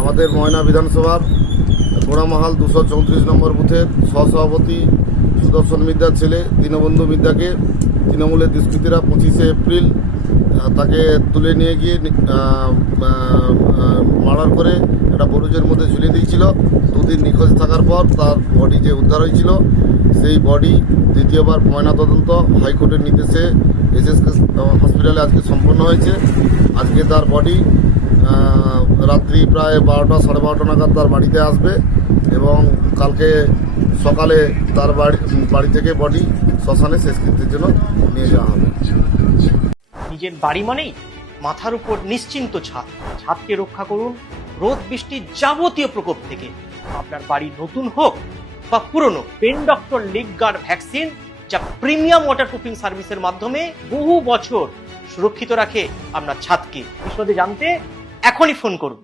আমাদের ময়না বিধানসভার গোড়ামাহাল দুশো চৌত্রিশ নম্বর বুথের সহসভাপতি সুদর্শন মিদ্যার ছেলে দীনবন্ধু মিদ্যাকে তৃণমূলের দুষ্কৃতীরা পঁচিশে এপ্রিল তাকে তুলে নিয়ে গিয়ে মার্ডার করে একটা বরুজের মধ্যে ঝুলিয়ে দিয়েছিল। দুদিন নিখোঁজ থাকার পর তার বডি যে উদ্ধার হয়েছিল, সেই বডি দ্বিতীয়বার ময়নাতদন্ত হাইকোর্টের নির্দেশে এসএসকে হসপিটালে আজকে সম্পন্ন হয়েছে। আজকে তার বডি রাত্রি প্রায় বারোটা, সাড়ে বারোটা নাগাদ তার বাড়িতে আসবে এবং কালকে সকালে তার বাড়ি বাড়ি থেকে বডি শ্মশানে শেষকৃত্যের জন্য নিয়ে যাওয়া হবে। নিজের বাড়ি মানেই মাথার উপর নিশ্চিন্ত ছাদ। ছাদকে রক্ষা করুন রোদ বৃষ্টির যাবতীয় প্রকোপ থেকে। আপনার বাড়ি নতুন হোক বা পুরনো, pen doctor leak guard vaccine, যা প্রিমিয়াম ওয়াটার প্রুফিং সার্ভিসের মাধ্যমে বহু বছর সুরক্ষিত রাখে আপনার ছাদকে। বিশদে জানতে এখনই ফোন করুন।